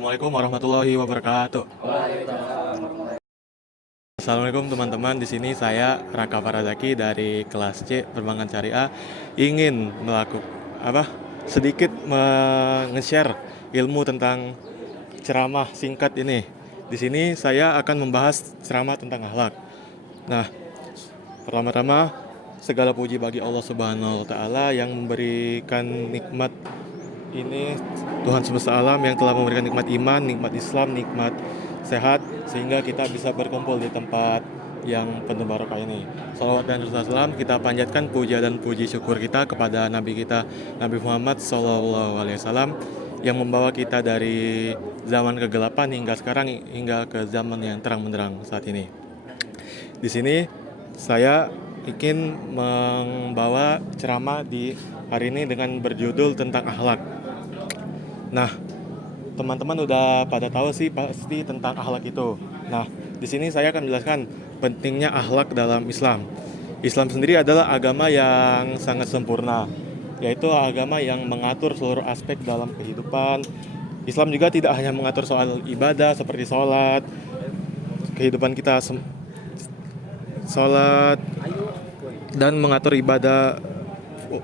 Assalamualaikum warahmatullahi wabarakatuh. Assalamualaikum teman-teman. Di sini saya Raka Farazaki dari kelas C Perbankan Syariah ingin melakukan sedikit nge-share ilmu tentang ceramah singkat ini. Di sini saya akan membahas ceramah tentang akhlak. Nah, pertama-tama segala puji bagi Allah Subhanahu wa taala yang memberikan nikmat ini, Tuhan semesta alam yang telah memberikan nikmat iman, nikmat Islam, nikmat sehat, sehingga kita bisa berkumpul di tempat yang penuh barokah ini. Salawat dan salam kita panjatkan puja dan puji syukur kita kepada Nabi kita, Nabi Muhammad SAW, yang membawa kita dari zaman kegelapan hingga sekarang, hingga ke zaman yang terang benderang saat ini. Di sini saya ingin membawa ceramah di hari ini dengan berjudul tentang akhlak. Nah, teman-teman udah pada tahu sih pasti tentang akhlak itu. Nah, di sini saya akan menjelaskan pentingnya akhlak dalam Islam. Islam sendiri adalah agama yang sangat sempurna, yaitu agama yang mengatur seluruh aspek dalam kehidupan. Islam juga tidak hanya mengatur soal ibadah seperti sholat, kehidupan kita sholat, dan mengatur ibadah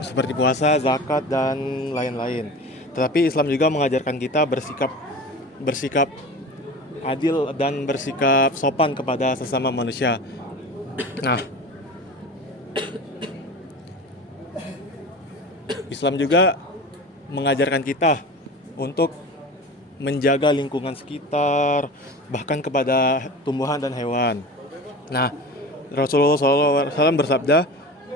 seperti puasa, zakat, dan lain-lain. Tetapi Islam juga mengajarkan kita bersikap adil dan bersikap sopan kepada sesama manusia. Nah, Islam juga mengajarkan kita untuk menjaga lingkungan sekitar, bahkan kepada tumbuhan dan hewan. Nah, Rasulullah SAW bersabda,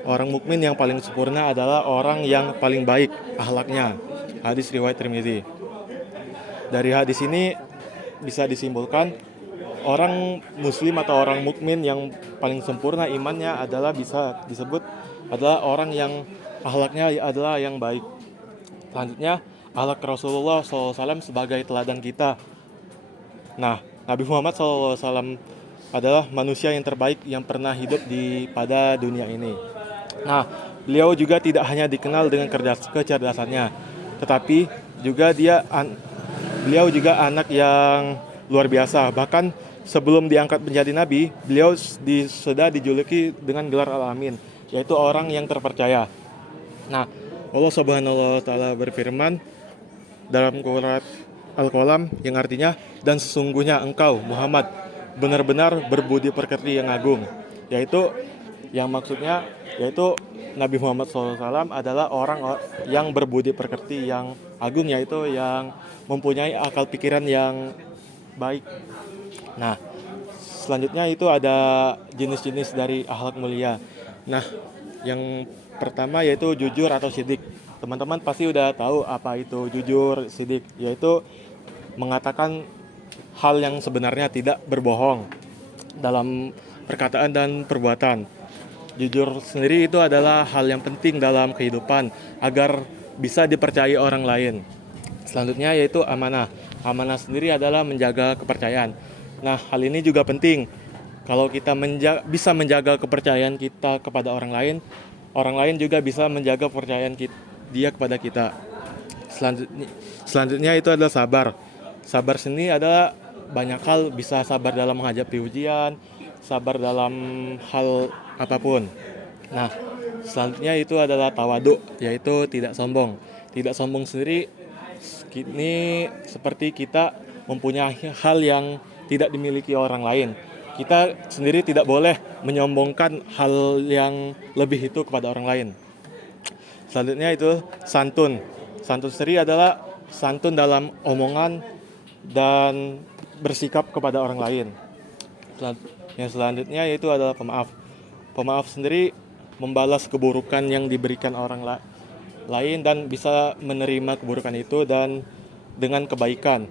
orang mukmin yang paling sempurna adalah orang yang paling baik akhlaknya. Hadis riwayat Tirmizi. Dari hadis ini bisa disimpulkan orang muslim atau orang mukmin yang paling sempurna imannya adalah bisa disebut adalah orang yang akhlaknya adalah yang baik. Selanjutnya, akhlak Rasulullah SAW sebagai teladan kita. Nah, Nabi Muhammad SAW adalah manusia yang terbaik yang pernah hidup pada dunia ini. Nah, beliau juga tidak hanya dikenal dengan kecerdasannya, tetapi juga beliau juga anak yang luar biasa. Bahkan sebelum diangkat menjadi nabi, beliau sudah dijuluki dengan gelar Al-Amin, yaitu orang yang terpercaya. Nah, Allah Subhanahu wa taala berfirman dalam surat Al-Qalam yang artinya, dan sesungguhnya engkau Muhammad benar-benar berbudi pekerti yang agung, yaitu yang maksudnya yaitu Nabi Muhammad SAW adalah orang yang berbudi pekerti yang agung, yaitu yang mempunyai akal pikiran yang baik. Nah, selanjutnya itu ada jenis-jenis dari akhlak mulia. Nah, yang pertama yaitu jujur atau sidik. Teman-teman pasti udah tahu apa itu jujur, sidik, yaitu mengatakan hal yang sebenarnya, tidak berbohong dalam perkataan dan perbuatan. Jujur sendiri itu adalah hal yang penting dalam kehidupan agar bisa dipercayai orang lain. Selanjutnya yaitu amanah. Amanah sendiri adalah menjaga kepercayaan. Nah, hal ini juga penting. Kalau kita bisa menjaga kepercayaan kita kepada orang lain juga bisa menjaga kepercayaan dia kepada kita. Selanjutnya itu adalah sabar. Sabar sendiri adalah banyak hal, bisa sabar dalam menghadapi ujian, sabar dalam hal apapun. Nah, selanjutnya itu adalah tawadu, yaitu tidak sombong. Tidak sombong sendiri ini seperti kita mempunyai hal yang tidak dimiliki orang lain. Kita sendiri tidak boleh menyombongkan hal yang lebih itu kepada orang lain. Selanjutnya itu santun. Santun sendiri adalah santun dalam omongan dan bersikap kepada orang lain. Yang selanjutnya yaitu adalah pemaaf. Pemaaf sendiri membalas keburukan yang diberikan orang lain dan bisa menerima keburukan itu dan dengan kebaikan.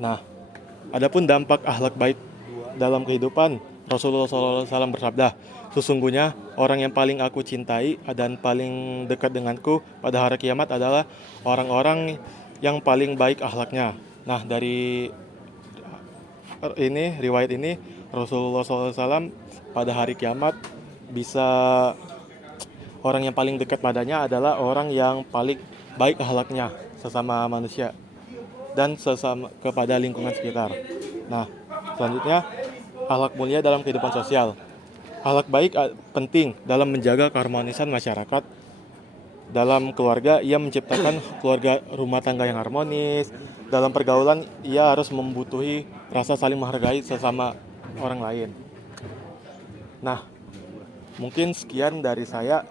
Nah, adapun dampak akhlak baik dalam kehidupan, Rasulullah SAW bersabda, sesungguhnya orang yang paling aku cintai dan paling dekat denganku pada hari kiamat adalah orang-orang yang paling baik akhlaknya. Nah, dari riwayat ini Rasulullah SAW pada hari kiamat bisa orang yang paling dekat padanya adalah orang yang paling baik akhlaknya sesama manusia. dan sesama kepada lingkungan sekitar. Nah, selanjutnya akhlak mulia dalam kehidupan sosial. Akhlak baik penting dalam menjaga keharmonisan masyarakat. Dalam keluarga, ia menciptakan keluarga rumah tangga yang harmonis. Dalam pergaulan, ia harus membutuhi rasa saling menghargai sesama orang lain. Nah, mungkin sekian dari saya.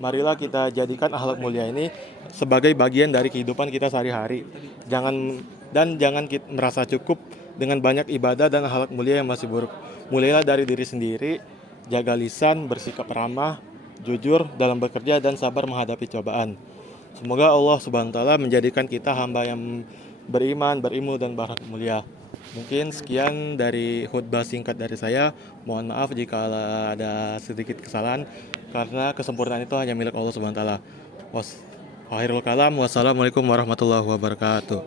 Marilah kita jadikan akhlak mulia ini sebagai bagian dari kehidupan kita sehari-hari. Jangan kita merasa cukup dengan banyak ibadah dan akhlak mulia yang masih buruk. Mulailah dari diri sendiri, jaga lisan, bersikap ramah, jujur dalam bekerja dan sabar menghadapi cobaan. Semoga Allah Subhanahu wa taala menjadikan kita hamba yang beriman, berilmu dan berakhlak mulia. Mungkin sekian dari khutbah singkat dari saya. Mohon maaf jika ada sedikit kesalahan karena kesempurnaan itu hanya milik Allah Subhanahu wa taala. Akhirul kalam, wassalamualaikum warahmatullahi wabarakatuh.